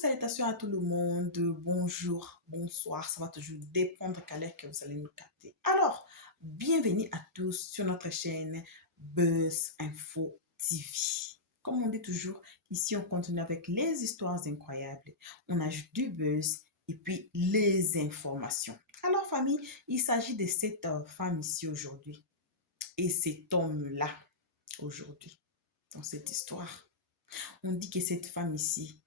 Salutations à tout le monde. Bonjour, bonsoir. Ça va toujours dépendre quelle heure que vous allez nous capter. Alors, bienvenue à tous sur notre chaîne Buzz Info TV. Comme on dit toujours, ici on continue avec les histoires incroyables. On ajoute du buzz et puis les informations. Alors famille, il s'agit de cette femme ici aujourd'hui et cet homme-là aujourd'hui dans cette histoire. On dit que cette femme ici,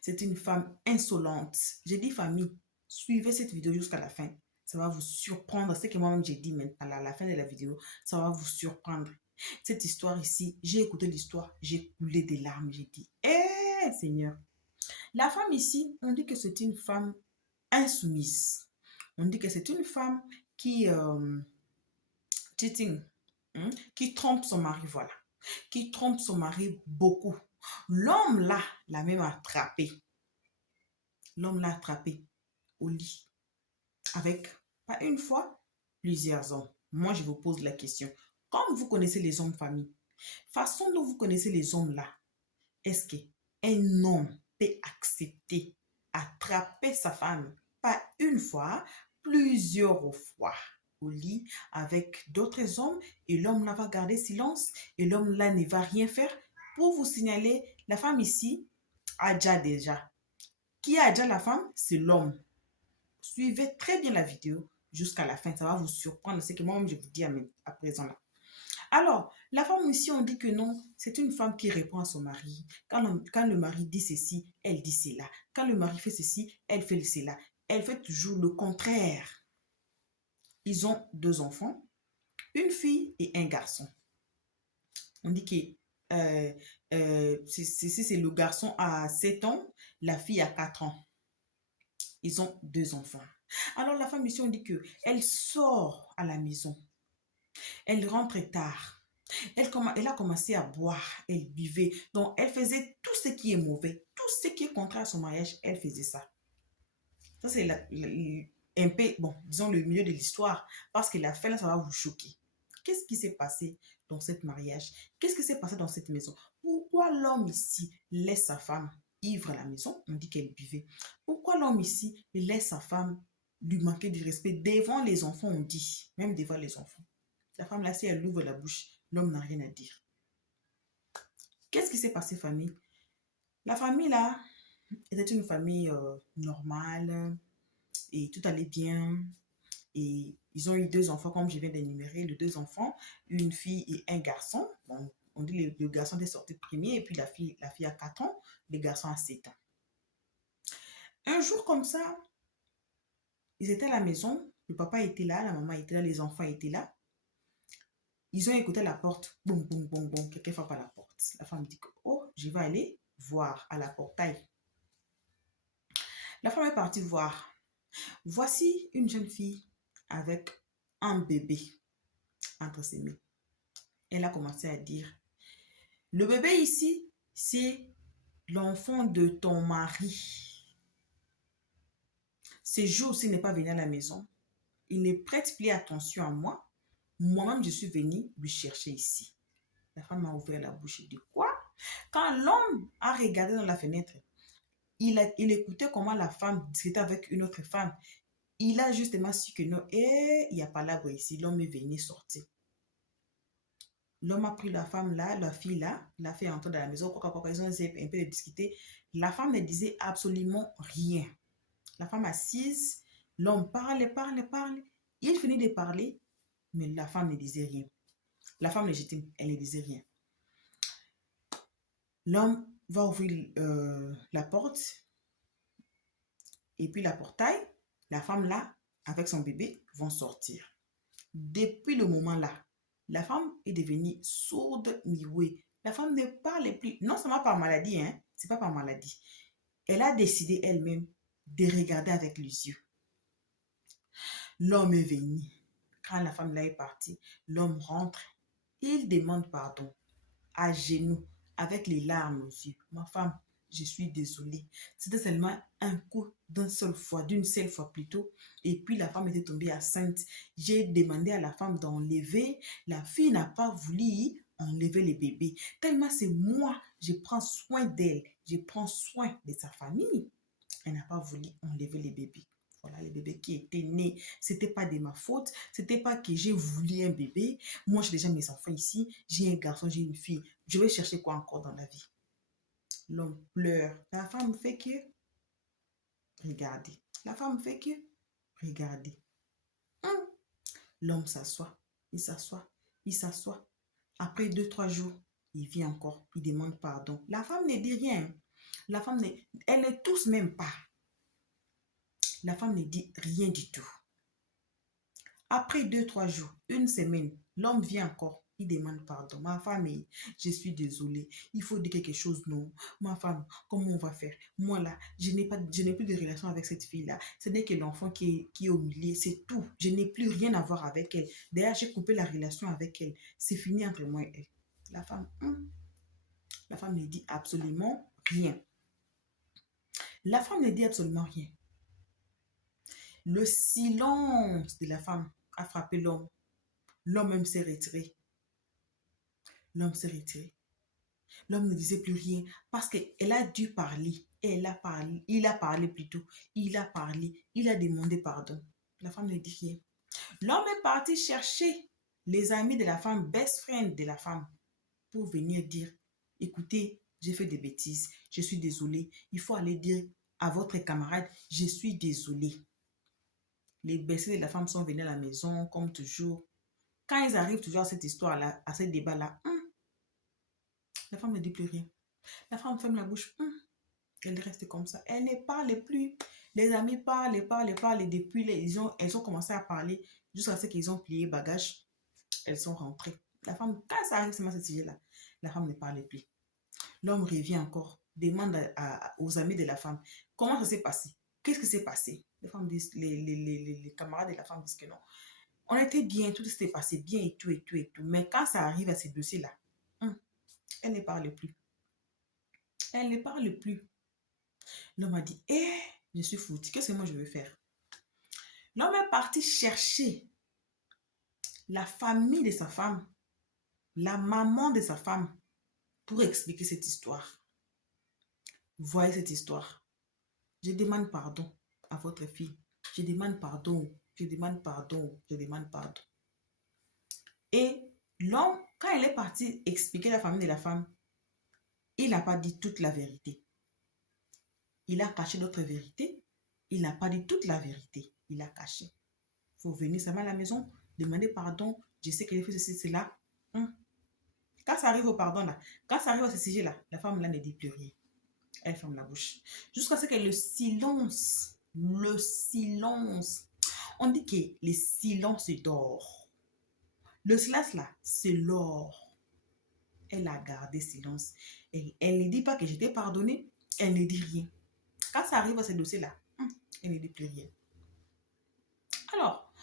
c'est une femme insolente. J'ai dit famille, suivez cette vidéo jusqu'à la fin. Ça va vous surprendre. C'est que moi-même j'ai dit maintenant à la fin de la vidéo, ça va vous surprendre. Cette histoire ici, j'ai écouté l'histoire, j'ai coulé des larmes, j'ai dit, eh Seigneur. La femme ici, on dit que c'est une femme insoumise. On dit que c'est une femme qui, cheating, qui trompe son mari, voilà. Qui trompe son mari beaucoup. L'homme là, l'a même attrapé. L'homme l'a attrapé au lit avec, pas une fois, plusieurs hommes. Moi, je vous pose la question. Comme vous connaissez les hommes famille, façon dont vous connaissez les hommes là, est-ce qu'un homme peut accepter attraper sa femme, pas une fois, plusieurs fois au lit avec d'autres hommes et l'homme là va garder silence et l'homme là ne va rien faire pour vous signaler, la femme ici a déjà. Qui a déjà la femme? C'est l'homme. Suivez très bien la vidéo jusqu'à la fin. Ça va vous surprendre. C'est que moi-même, je vous dis à présent là. Alors, la femme ici, on dit que non, c'est une femme qui répond à son mari. Quand le mari dit ceci, elle dit cela. Quand le mari fait ceci, elle fait cela. Elle fait toujours le contraire. Ils ont 2 enfants, une fille et un garçon. On dit que c'est le garçon à 7 ans, la fille à 4 ans. Ils ont 2 enfants. Alors la femme ici, on dit qu'elle sort à la maison. Elle rentre tard. Elle a commencé à boire. Elle buvait. Donc elle faisait tout ce qui est mauvais. Tout ce qui est contraire à son mariage, elle faisait ça. Ça c'est un peu, bon, disons le milieu de l'histoire. Parce que la fin, là, ça va vous choquer. Qu'est-ce qui s'est passé dans ce mariage? Qu'est-ce qui s'est passé dans cette maison? Pourquoi l'homme ici laisse sa femme ivre à la maison? On dit qu'elle buvait. Pourquoi l'homme ici laisse sa femme lui manquer de respect devant les enfants, on dit, même devant les enfants? La femme là, si elle ouvre la bouche, l'homme n'a rien à dire. Qu'est-ce qui s'est passé, famille? La famille là était une famille normale et tout allait bien. Et ils ont eu 2 enfants, comme je viens d'énumérer, les 2 enfants, une fille et un garçon. Bon, on dit le garçon est sorti premier et puis la fille a 4 ans, le garçon a 7 ans. Un jour comme ça, ils étaient à la maison, le papa était là, la maman était là, les enfants étaient là. Ils ont écouté la porte, boum, boum, boum, boum, quelqu'un frappe à la porte. La femme dit que, oh, je vais aller voir à la portail. La femme est partie voir. Voici une jeune fille avec un bébé entre ses mains. Elle a commencé à dire, le bébé ici, c'est l'enfant de ton mari. Ce jour-ci n'est pas venu à la maison. Il ne prête plus attention à moi. Moi-même, je suis venue lui chercher ici. La femme a ouvert la bouche et dit, quoi? Quand l'homme a regardé dans la fenêtre, il écoutait comment la femme discutait avec une autre femme. Il a justement su que non, il n'y a pas l'arbre ici. L'homme est venu sortir. L'homme a pris la femme là, la fille là, l'a fait entrer dans la maison. Ils ont essayé un peu de discuter. La femme ne disait absolument rien. La femme assise, l'homme parle. Il finit de parler, mais la femme ne disait rien. La femme légitime, elle ne disait rien. L'homme va ouvrir la porte et puis la portail. La femme là, avec son bébé, vont sortir. Depuis le moment là, la femme est devenue sourde, muette. La femme ne parle plus. Non seulement par maladie, hein, c'est pas par maladie. Elle a décidé elle-même de regarder avec les yeux. L'homme est venu. Quand la femme là est partie, l'homme rentre. Il demande pardon à genoux, avec les larmes aux yeux. Ma femme, je suis désolée. C'était seulement un coup d'une seule fois plutôt. Et puis la femme était tombée enceinte. J'ai demandé à la femme d'enlever. La fille n'a pas voulu enlever les bébés. Tellement c'est moi, je prends soin d'elle, je prends soin de sa famille. Elle n'a pas voulu enlever les bébés. Voilà, les bébés qui étaient nés, c'était pas de ma faute. C'était pas que j'ai voulu un bébé. Moi, j'ai déjà mes enfants ici. J'ai un garçon, j'ai une fille. Je vais chercher quoi encore dans la vie? L'homme pleure. La femme fait que, regardez. La femme fait que, regardez. Hum. L'homme s'assoit. Il s'assoit. Il s'assoit. Après 2, 3 jours, il vient encore. Il demande pardon. La femme ne dit rien. La femme, elle ne tousse même pas. La femme ne dit rien du tout. Après 2, 3 jours, une semaine, l'homme vient encore. Il demande pardon. Ma femme, je suis désolée. Il faut dire quelque chose, non. Ma femme, comment on va faire? Moi, là, je n'ai plus de relation avec cette fille-là. Ce n'est que l'enfant qui est au milieu. C'est tout. Je n'ai plus rien à voir avec elle. D'ailleurs, j'ai coupé la relation avec elle. C'est fini entre moi et elle. La femme ne dit absolument rien. La femme ne dit absolument rien. Le silence de la femme a frappé l'homme. L'homme même s'est retiré. L'homme s'est retiré. L'homme ne disait plus rien parce qu'elle a dû parler. Elle a parlé. Il a parlé plutôt. Il a parlé. Il a demandé pardon. La femme ne dit rien. L'homme est parti chercher les amis de la femme, best friend de la femme, pour venir dire, écoutez, j'ai fait des bêtises. Je suis désolé. Il faut aller dire à votre camarade, je suis désolé. Les best de la femme sont venus à la maison, comme toujours. Quand ils arrivent toujours à cette histoire-là, à ce débat-là, la femme ne dit plus rien. La femme ferme la bouche. Elle reste comme ça. Elle ne parle plus. Les amis parlent. Depuis, elles ont commencé à parler jusqu'à ce qu'ils ont plié bagage. Elles sont rentrées. La femme, quand ça arrive à ce sujet-là, la femme ne parle plus. L'homme revient encore, demande aux amis de la femme, comment ça s'est passé? Qu'est-ce qui s'est passé? Les femmes disent, les camarades de la femme disent que non. On était bien, tout s'était passé bien et tout. Mais quand ça arrive à ces dossiers-là, elle ne parle plus. Elle ne parle plus. L'homme a dit, je suis foutu, qu'est-ce que moi je vais faire? L'homme est parti chercher la famille de sa femme, la maman de sa femme, pour expliquer cette histoire. Voyez cette histoire. Je demande pardon à votre fille. Je demande pardon. Et l'homme, quand il est parti expliquer la famille de la femme, il n'a pas dit toute la vérité. Il a caché d'autres vérités. Il n'a pas dit toute la vérité. Il a caché. Il faut venir seulement à la maison, demander pardon. Je sais qu'elle fait ceci, cela. Quand ça arrive au pardon, là, quand ça arrive à ce sujet-là, la femme là ne dit plus rien. Elle ferme la bouche. Jusqu'à ce que le silence, on dit que le silence est d'or. Le silence là, c'est l'or. Elle a gardé silence. Elle ne dit pas que je t'ai pardonné. Elle ne dit rien. Quand ça arrive à ce dossier-là, elle ne dit plus rien. Alors,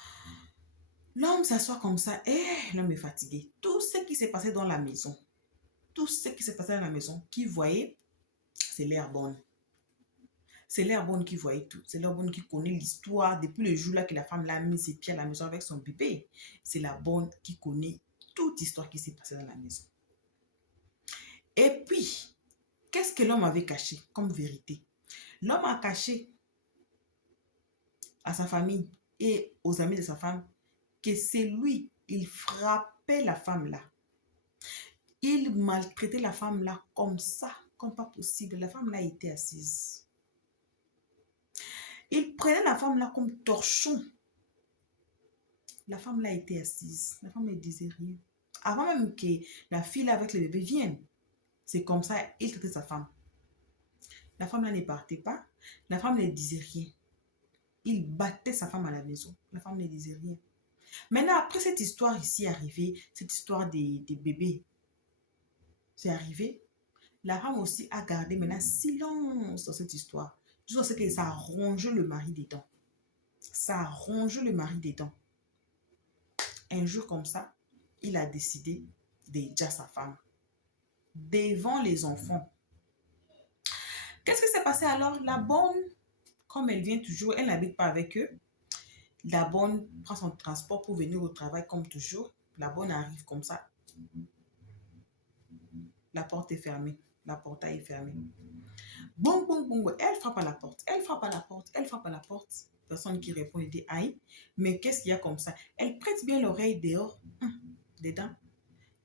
l'homme s'assoit comme ça. L'homme est fatigué. Tout ce qui s'est passé dans la maison, qui voyait, c'est l'air bonne. C'est l'air bonne qui voyait tout. C'est l'air bonne qui connaît l'histoire depuis le jour là que la femme l'a mis ses pieds à la maison avec son bébé. C'est la bonne qui connaît toute l'histoire qui s'est passée dans la maison. Et puis, qu'est-ce que l'homme avait caché comme vérité? L'homme a caché à sa famille et aux amis de sa femme que c'est lui, il frappait la femme là. Il maltraitait la femme là comme ça, comme pas possible. La femme là était assise. Il prenait la femme là comme torchon. La femme là était assise. La femme ne disait rien. Avant même que la fille là avec le bébé vienne, c'est comme ça, il traitait sa femme. La femme là ne partait pas. La femme ne disait rien. Il battait sa femme à la maison. La femme ne disait rien. Maintenant, après cette histoire ici arrivée, cette histoire des bébés, c'est arrivé. La femme aussi a gardé maintenant silence dans cette histoire. Jusqu'à ce que ça a rongé le mari des dents. Ça a rongé le mari des dents. Un jour comme ça, il a décidé de dire à sa femme, devant les enfants. Qu'est-ce qui s'est passé alors? La bonne, comme elle vient toujours, elle n'habite pas avec eux. La bonne prend son transport pour venir au travail comme toujours. La bonne arrive comme ça. la porte est fermée. La portail est fermée. Boum, boum, boum, elle frappe à la porte. Elle frappe à la porte. Elle frappe à la porte. Personne qui répond, il dit aïe. Mais qu'est-ce qu'il y a comme ça? Elle prête bien l'oreille dehors. Dedans,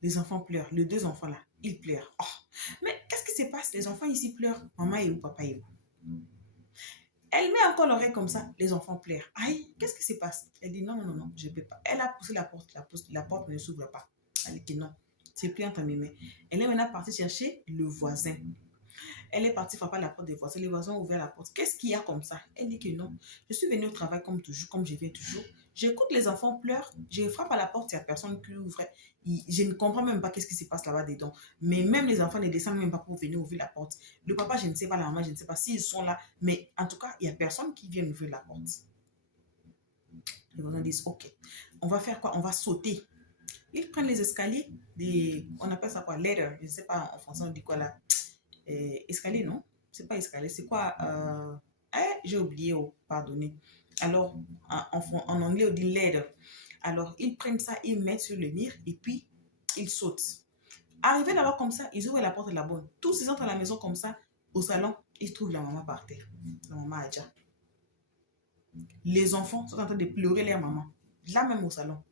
les enfants pleurent. Les deux enfants là, ils pleurent. Oh. Mais qu'est-ce qui se passe? Les enfants ici pleurent. Maman est où? Papa est où? Elle met encore l'oreille comme ça. Les enfants pleurent. Aïe, qu'est-ce qui se passe? Elle dit non, non, non, non, je ne peux pas. Elle a poussé la porte. La porte ne s'ouvre pas. Elle dit non. C'est plus entre mes mains. Elle est maintenant partie chercher le voisin. Elle est partie frapper à la porte des voisins. Les voisins ont ouvert la porte. Qu'est-ce qu'il y a comme ça? Elle dit que non. Je suis venue au travail comme toujours, comme je viens toujours. J'écoute les enfants pleurer. Je frappe à la porte, il n'y a personne qui ouvre. Je ne comprends même pas qu'est-ce qui se passe là-bas dedans. Mais même les enfants ne descendent même pas pour venir ouvrir la porte. Le papa, je ne sais pas, la maman, je ne sais pas s'ils sont là. Mais en tout cas, il n'y a personne qui vient ouvrir la porte. Les voisins disent, ok, on va faire quoi? On va sauter. Ils prennent les escaliers, on appelle ça quoi? Ladder. Je ne sais pas en français, on dit quoi là? Escalier, non? C'est pas escalier, c'est quoi? J'ai oublié, oh, pardonnez. Alors, en anglais, on dit ladder. Alors, ils prennent ça, ils mettent sur le mur et puis ils sautent. Arrivés là-bas comme ça, ils ouvrent la porte de la bonne. Tous ils entrent à la maison comme ça, au salon, ils trouvent la maman par terre. La maman Adja. Les enfants sont en train de pleurer leur maman. Là même au salon.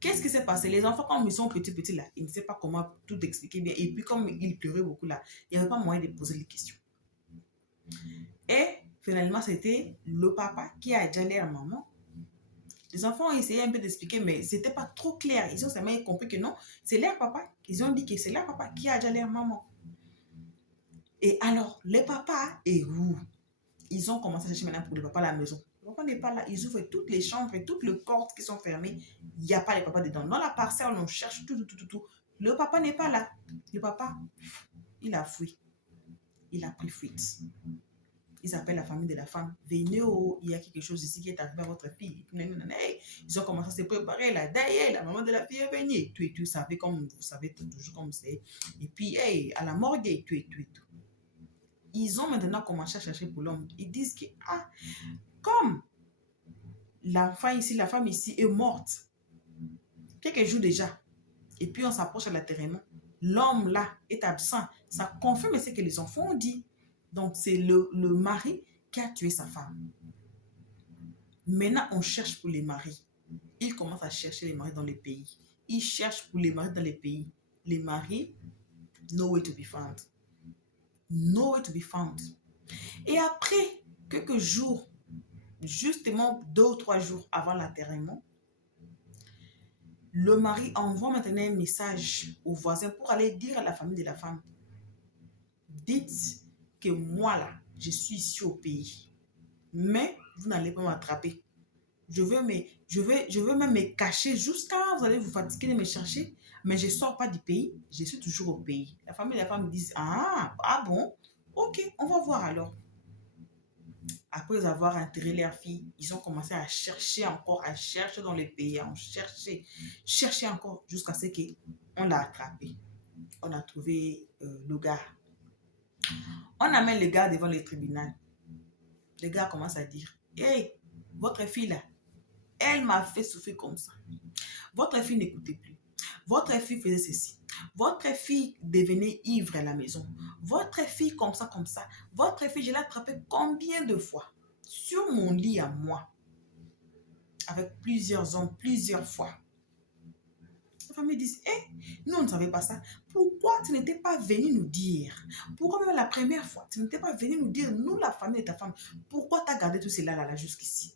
Qu'est-ce qui s'est passé? Les enfants, comme ils sont petits là, ils ne savent pas comment tout expliquer bien. Et puis, comme ils pleuraient beaucoup là, il n'y avait pas moyen de poser les questions. Et finalement, c'était le papa qui a déjà l'air maman. Les enfants ont essayé un peu d'expliquer, mais ce n'était pas trop clair. Ils ont seulement compris que non, c'est leur papa. Ils ont dit que c'est leur papa qui a déjà l'air maman. Et alors, le papa est où? Ils ont commencé à chercher maintenant pour le papa à la maison. Le papa n'est pas là. Ils ouvrent toutes les chambres et toutes les portes qui sont fermées. Il n'y a pas le papa dedans. Dans la parcelle, on cherche tout. Le papa n'est pas là. Le papa, il a fui. Il a pris fuite. Ils appellent la famille de la femme. Venez, oh, il y a quelque chose ici qui est arrivé à votre fille. Ils ont commencé à se préparer. Là, d'ailleurs, la maman de la fille est venue. Tout, vous savez toujours comme c'est. Et puis, hey, à la morgue, tout. Ils ont maintenant commencé à chercher pour l'homme. Ils disent que, comme l'enfant ici, la femme ici est morte, quelques jours déjà, et puis on s'approche à l'enterrement, l'homme là est absent. Ça confirme ce que les enfants ont dit. Donc, c'est le mari qui a tué sa femme. Maintenant, on cherche pour les maris. Ils commencent à chercher les maris dans les pays. Ils cherchent pour les maris dans les pays. Les maris, nowhere to be found. Nowhere to be found. Et après quelques jours, justement 2 ou 3 jours avant l'enterrement, le mari envoie maintenant un message aux voisins pour aller dire à la famille de la femme, dites que moi là, je suis ici au pays, mais vous n'allez pas m'attraper. Je veux même me cacher jusqu'à vous allez vous fatiguer de me chercher, mais je ne sors pas du pays, je suis toujours au pays. La famille de la femme dit, ah bon, ok, on va voir alors. Après avoir enterré leur fille, ils ont commencé à chercher encore, à chercher dans les pays, à chercher encore jusqu'à ce qu'on l'a attrapé. On a trouvé le gars. On amène le gars devant le tribunal. Le gars commence à dire, hey, votre fille là, elle m'a fait souffrir comme ça. Votre fille n'écoutait plus. Votre fille faisait ceci. Votre fille devenait ivre à la maison. Votre fille comme ça. Votre fille, je l'ai attrapée combien de fois? Sur mon lit à moi. Avec plusieurs hommes, plusieurs fois. La famille dit, nous on ne savait pas ça. Pourquoi tu n'étais pas venu nous dire? Pourquoi même la première fois, tu n'étais pas venu nous dire, nous la famille de ta femme, pourquoi tu as gardé tout cela là jusqu'ici?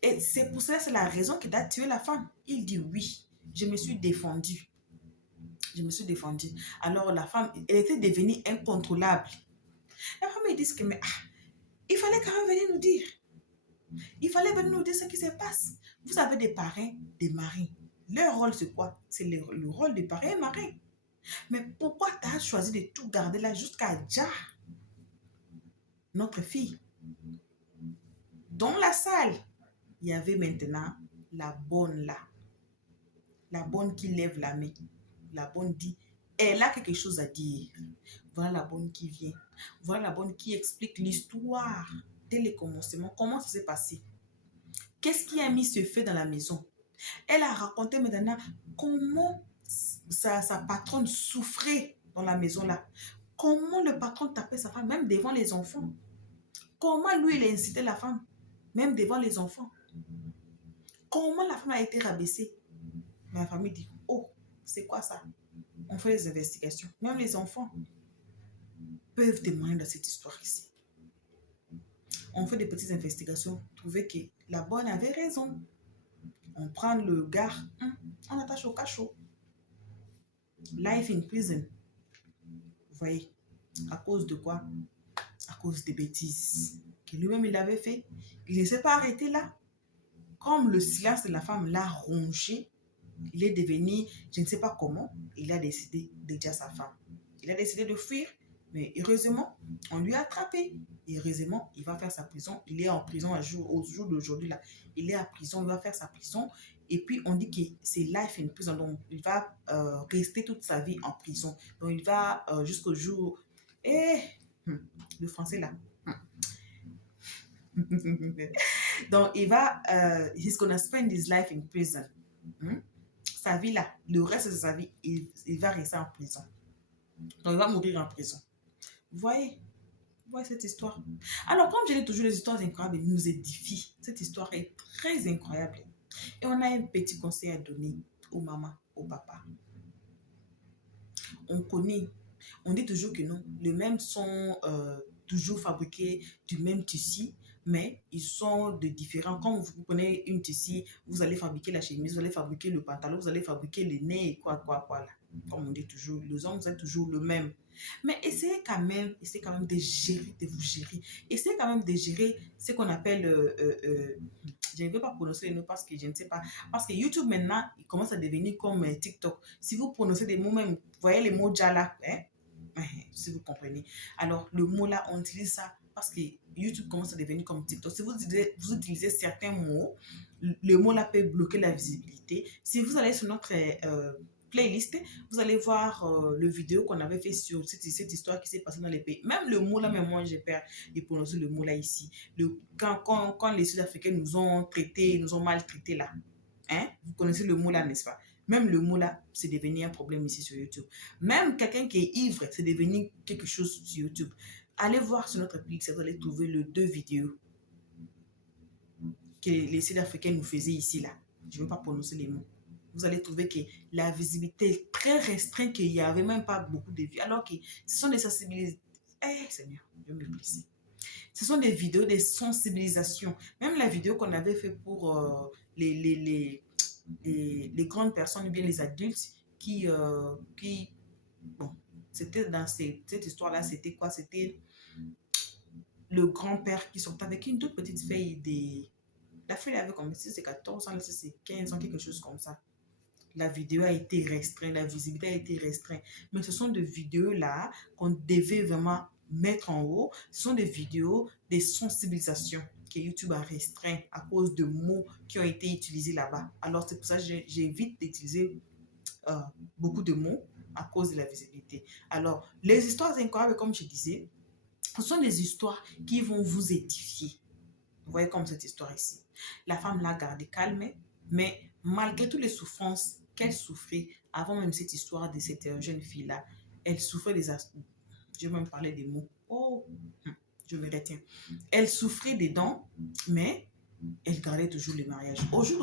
Et c'est pour cela, c'est la raison qui t'a tué la femme. Il dit oui, je me suis défendue. Alors la femme, elle était devenue incontrôlable. La femme, ils disent que, mais il fallait quand même venir nous dire. Il fallait venir nous dire ce qui se passe. Vous avez des parrains, des maris. Leur rôle, c'est quoi? C'est le rôle des parrains et marins. Mais pourquoi tu as choisi de tout garder là jusqu'à Dja, notre fille? Dans la salle, il y avait maintenant la bonne là. La bonne qui lève la main. La bonne dit, elle a quelque chose à dire. Voilà la bonne qui vient. Voilà la bonne qui explique l'histoire dès le commencement. Comment ça s'est passé? Qu'est-ce qui a mis ce feu dans la maison? Elle a raconté maintenant comment sa patronne souffrait dans la maison là. Comment le patron tapait sa femme, même devant les enfants? Comment lui, il a incité la femme, même devant les enfants? Comment la femme a été rabaissée? Mais la famille dit, oh, c'est quoi ça? On fait des investigations. Même les enfants peuvent témoigner dans cette histoire ici. On fait des petites investigations, trouver que la bonne avait raison. On prend le gars, on attache au cachot. Life in prison. Vous voyez, à cause de quoi? À cause des bêtises que lui-même il avait fait. Il ne s'est pas arrêté là. Comme le silence de la femme l'a rongé, il est devenu, je ne sais pas comment, il a décidé de dire à sa femme. Il a décidé de fuir, mais heureusement, on lui a attrapé. Et heureusement, il va faire sa prison. Il est en prison au jour d'aujourd'hui. Là. Il est à prison, il va faire sa prison. Et puis, on dit que c'est life in prison. Donc, il va rester toute sa vie en prison. Donc, il va jusqu'au jour... le français là. Donc, il va... he's gonna spend his life in prison. Sa vie là, le reste de sa vie, il va rester en prison. Donc, il va mourir en prison. Vous voyez cette histoire. Alors, comme je dis toujours, les histoires incroyables nous édifient. Cette histoire est très incroyable. Et on a un petit conseil à donner aux mamans, aux papas. On connaît, on dit toujours que non, les mêmes sont toujours fabriqués du même tissu, mais ils sont de différents. Quand vous prenez une tissu, vous allez fabriquer la chemise, vous allez fabriquer le pantalon, vous allez fabriquer les nez et quoi là. Comme on dit toujours, les hommes, vous êtes toujours le même. Mais essayez quand même de gérer, de vous gérer. Essayez quand même de gérer ce qu'on appelle, je ne vais pas prononcer les mots parce que je ne sais pas. Parce que YouTube maintenant, il commence à devenir comme TikTok. Si vous prononcez des mots même, vous voyez les mots jala, hein? Si vous comprenez. Alors, le mot là, on utilise ça parce que YouTube commence à devenir comme TikTok. Si vous utilisez certains mots, le mot là peut bloquer la visibilité. Si vous allez sur notre playlist, vous allez voir le vidéo qu'on avait fait sur cette histoire qui s'est passée dans les pays. Même le mot là, même moi, j'ai peur de prononcer le mot là ici. Quand les Sud-Africains nous ont traités, nous ont maltraités là. Hein? Vous connaissez le mot là, n'est-ce pas? Même le mot là, c'est devenu un problème ici sur YouTube. Même quelqu'un qui est ivre, c'est devenu quelque chose sur YouTube. Allez voir sur notre playlist, vous allez trouver les 2 vidéos que les Sud-Africains nous faisaient ici là. Je ne vais pas prononcer les mots. Vous allez trouver que la visibilité est très restreinte, qu'il n'y avait même pas beaucoup de vues, alors que ce sont des sensibilisations. Seigneur, je me blesse. Ce sont des vidéos, des sensibilisations. Même la vidéo qu'on avait fait pour les grandes personnes ou bien les adultes bon, c'était dans cette histoire-là, c'était quoi? C'était le grand-père qui sortait avec une toute petite fille. La fille avait comme si c'est 14 ans, si c'est 15 ans, quelque chose comme ça. La vidéo a été restreinte, la visibilité a été restreinte. Mais ce sont des vidéos-là qu'on devait vraiment mettre en haut. Ce sont des vidéos, des sensibilisations que YouTube a restreint à cause de mots qui ont été utilisés là-bas. Alors, c'est pour ça que j'évite d'utiliser beaucoup de mots à cause de la visibilité. Alors, les histoires incroyables, comme je disais, ce sont des histoires qui vont vous édifier. Vous voyez comme cette histoire ici. La femme l'a gardé calme, mais malgré toutes les souffrances qu'elle souffrait, avant même cette histoire de cette jeune fille-là, elle souffrait je vais même parler des mots. Oh, je me retiens. Elle souffrait des dents, mais elle gardait toujours le mariage. Au jour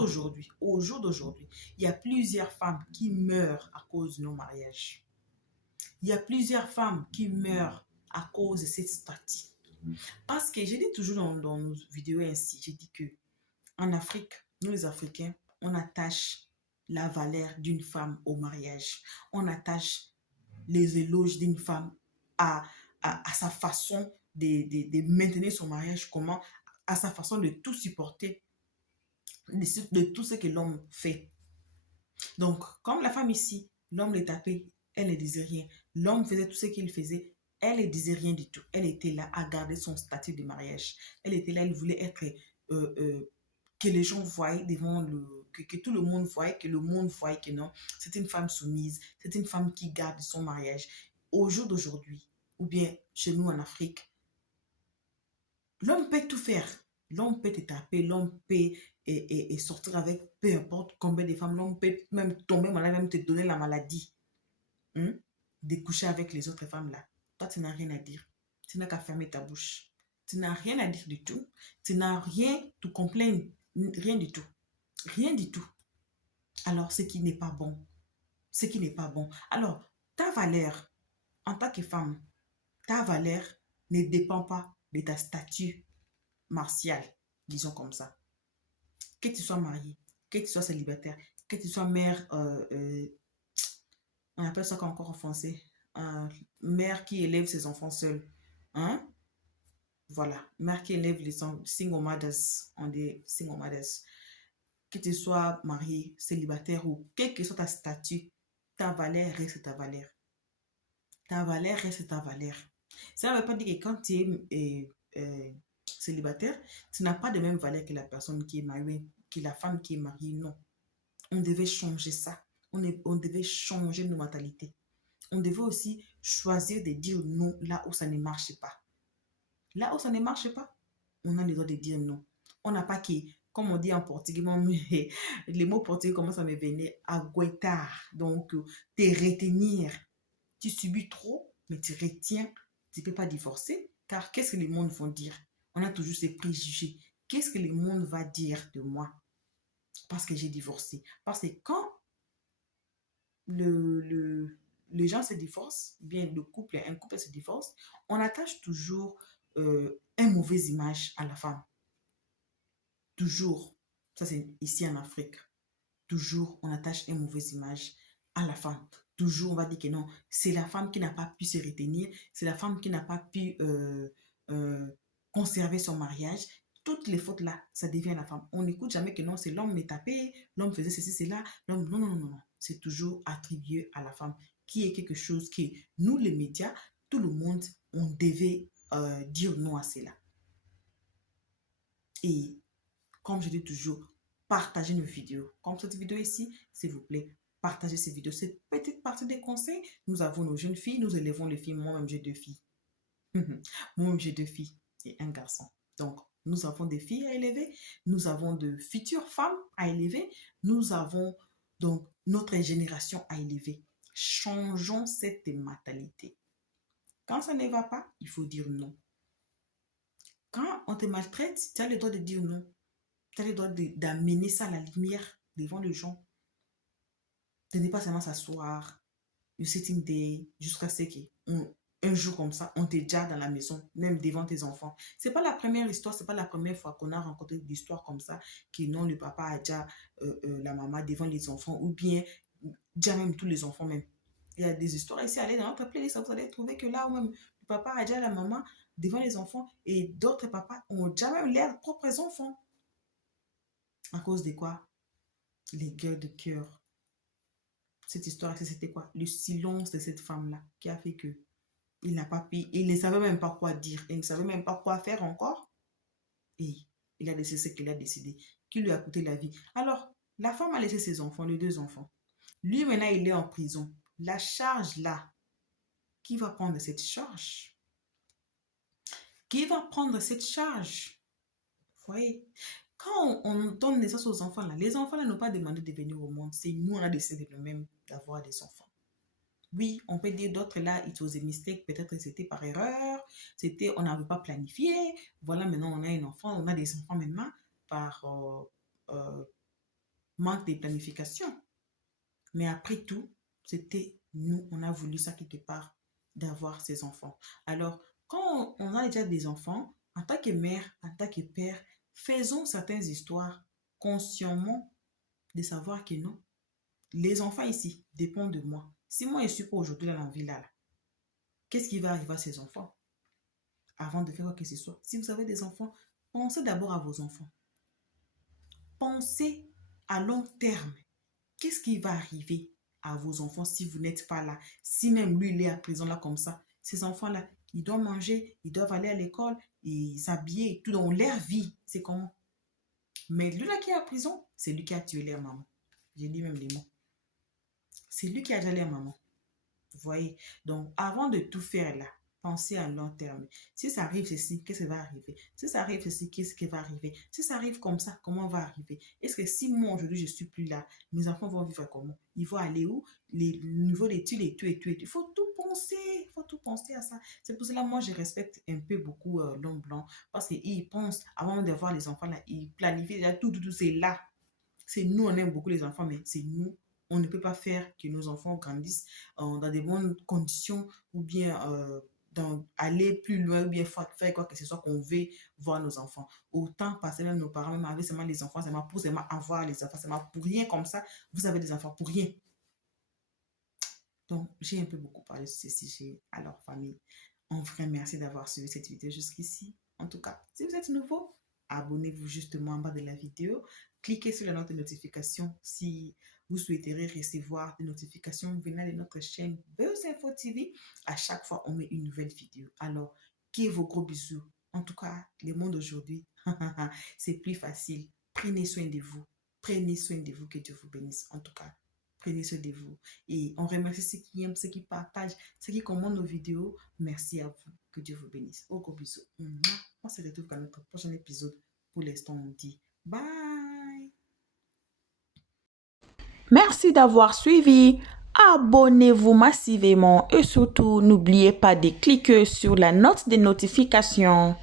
d'aujourd'hui, il y a plusieurs femmes qui meurent à cause de nos mariages. Il y a plusieurs femmes qui meurent à cause de cette statique. Parce que je dis toujours dans nos vidéos ainsi, je dis que en Afrique, nous les Africains, on attache la valeur d'une femme au mariage. On attache les éloges d'une femme à sa façon de maintenir son mariage, comment, à sa façon de tout supporter, de tout ce que l'homme fait. Donc, comme la femme ici, l'homme les tapait, elle ne disait rien. L'homme faisait tout ce qu'il faisait, elle ne disait rien du tout. Elle était là à garder son statut de mariage. Elle était là, elle voulait être, que les gens voient devant que tout le monde voit, que le monde voit que non, c'est une femme soumise, c'est une femme qui garde son mariage. Au jour d'aujourd'hui, ou bien chez nous en Afrique, l'homme peut tout faire. L'homme peut te taper, l'homme peut sortir avec peu importe combien de femmes, l'homme peut même tomber malade, même te donner la maladie. hein, de coucher avec les autres femmes là, toi, tu n'as rien à dire. Tu n'as qu'à fermer ta bouche. Tu n'as rien à dire du tout. Tu n'as rien to complain. Rien du tout. Rien du tout. Alors, ce qui n'est pas bon. Ce qui n'est pas bon. Alors, ta valeur en tant que femme, ta valeur ne dépend pas de ta statut martial, disons comme ça. Que tu sois marié, que tu sois célibataire, que tu sois mère, on appelle ça encore en français, mère qui élève ses enfants seule. Hein? Voilà, mère qui élève les single mothers, on dit single mothers. Que tu sois marié, célibataire ou quel que soit ta statut, ta valeur reste ta valeur. Ta valeur reste ta valeur. Ça ne veut pas dire que quand tu es célibataire, tu n'as pas de même valeur que la personne qui est mariée, que la femme qui est mariée. Non. On devait changer ça. On devait changer nos mentalités. On devait aussi choisir de dire non là où ça ne marche pas. Là où ça ne marche pas, on a le droit de dire non. On n'a pas qui, comme on dit en portugais, les mots portugais commencent à me venir, aguentar. Donc, te retenir. Tu subis trop, mais tu retiens. Tu ne peux pas divorcer, car qu'est-ce que les mondes vont dire? On a toujours ces préjugés. Qu'est-ce que le monde va dire de moi? Parce que j'ai divorcé. Parce que quand les gens se divorcent, bien un couple se divorce, on attache toujours une mauvaise image à la femme. Toujours. Ça, c'est ici en Afrique. Toujours, on attache une mauvaise image à la femme. Toujours, on va dire que non, c'est la femme qui n'a pas pu se retenir, c'est la femme qui n'a pas pu conserver son mariage. Toutes les fautes là, ça devient la femme. On n'écoute jamais que non, c'est l'homme m'est tapé, l'homme faisait ceci, cela. Non, non, non, non. C'est toujours attribué à la femme, qui est quelque chose que nous, les médias, tout le monde, on devait dire non à cela. Et comme je dis toujours, partagez nos vidéos. Comme cette vidéo ici, s'il vous plaît, partagez ces vidéos. Cette petite partie des conseils, nous avons nos jeunes filles, nous élevons les filles. Moi-même, j'ai 2 filles. Moi-même, j'ai 2 filles et un garçon. Donc, nous avons des filles à élever, nous avons de futures femmes à élever, nous avons donc notre génération à élever. Changeons cette mentalité. Quand ça ne va pas, il faut dire non. Quand on te maltraite, tu as le droit de dire non. Tu as le droit d'amener ça à la lumière devant les gens. De ne pas seulement s'asseoir, le sitting day, jusqu'à ce qu'un jour comme ça, on t'est déjà dans la maison, même devant tes enfants. C'est pas la première histoire, c'est pas la première fois qu'on a rencontré des histoires comme ça, que non, le papa a déjà la maman devant les enfants, ou bien déjà même tous les enfants même. Il y a des histoires ici, allez dans notre playlist, vous allez trouver que là où même le papa a déjà la maman devant les enfants, et d'autres papas ont déjà même leurs propres enfants. À cause de quoi? Les guerres de cœur. Cette histoire, c'était quoi? Le silence de cette femme-là qui a fait que il n'a pas pu, il ne savait même pas quoi dire, il ne savait même pas quoi faire encore. Et il a décidé ce qu'il a décidé, qui lui a coûté la vie. Alors, la femme a laissé ses enfants, les 2 enfants. Lui, maintenant, il est en prison. La charge là, qui va prendre cette charge? Qui va prendre cette charge? Vous voyez? Quand on donne naissance aux enfants là, les enfants là n'ont pas demandé de venir au monde. C'est nous, on a décidé de nous-mêmes d'avoir des enfants. Oui, on peut dire d'autres là, it was a mistake, peut-être que c'était par erreur, on n'avait pas planifié. Voilà, maintenant on a un enfant, on a des enfants maintenant par manque de planification. Mais après tout, c'était nous, on a voulu ça quelque part, d'avoir ces enfants. Alors, quand on a déjà des enfants, en tant que mère, en tant que père, faisons certaines histoires consciemment de savoir que non, les enfants ici dépendent de moi. Si moi je suis pas aujourd'hui dans la vie là, qu'est-ce qui va arriver à ces enfants? Avant de faire quoi que ce soit, si vous avez des enfants, pensez d'abord à vos enfants. Pensez à long terme. Qu'est-ce qui va arriver à vos enfants si vous n'êtes pas là? Si même lui, il est à prison là comme ça, ces enfants-là, ils doivent manger, ils doivent aller à l'école, ils s'habiller, tout dans leur vie. C'est comment? Mais lui là qui est à prison, c'est lui qui a tué leur maman. J'ai dit même les mots. C'est lui qui a déjà leur maman. Vous voyez? Donc, avant de tout faire là, Pensez à long terme. Si ça arrive ceci, qu'est-ce qui va arriver? Si ça arrive ceci, qu'est-ce qui va arriver? Si ça arrive comme ça, comment va arriver? Est-ce que si moi, aujourd'hui, je ne suis plus là, mes enfants vont vivre comment? Ils vont aller où? Le niveau d'études et tout et tout et tout. Il faut tout penser. Il faut tout penser à ça. C'est pour cela que moi, je respecte un peu beaucoup l'homme blanc parce qu'ils pensent, avant de voir les enfants là, ils planifient déjà tout, c'est là. C'est nous, on aime beaucoup les enfants, mais c'est nous. On ne peut pas faire que nos enfants grandissent dans des bonnes conditions ou bien aller plus loin ou bien faire quoi que ce soit qu'on veut voir nos enfants. Autant passer même nos parents, même avec seulement les enfants, seulement pour seulement avoir les enfants, seulement pour rien comme ça, vous avez des enfants pour rien. Donc, j'ai un peu beaucoup parlé sur ce sujet à leur famille. En vrai, merci d'avoir suivi cette vidéo jusqu'ici. En tout cas, si vous êtes nouveau, abonnez-vous justement en bas de la vidéo. Cliquez sur la note de notification si vous souhaiterez recevoir des notifications venant de notre chaîne Buzz Info TV. À chaque fois, on met une nouvelle vidéo. Alors, qui vos gros bisous. En tout cas, le monde d'aujourd'hui, c'est plus facile. Prenez soin de vous. Prenez soin de vous. Que Dieu vous bénisse. En tout cas, prenez soin de vous. Et on remercie ceux qui aiment, ceux qui partagent, ceux qui commentent nos vidéos. Merci à vous. Que Dieu vous bénisse. Au gros bisous. On se retrouve dans notre prochain épisode. Pour l'instant, on dit bye. Merci d'avoir suivi. Abonnez-vous massivement et surtout, n'oubliez pas de cliquer sur la note de notification.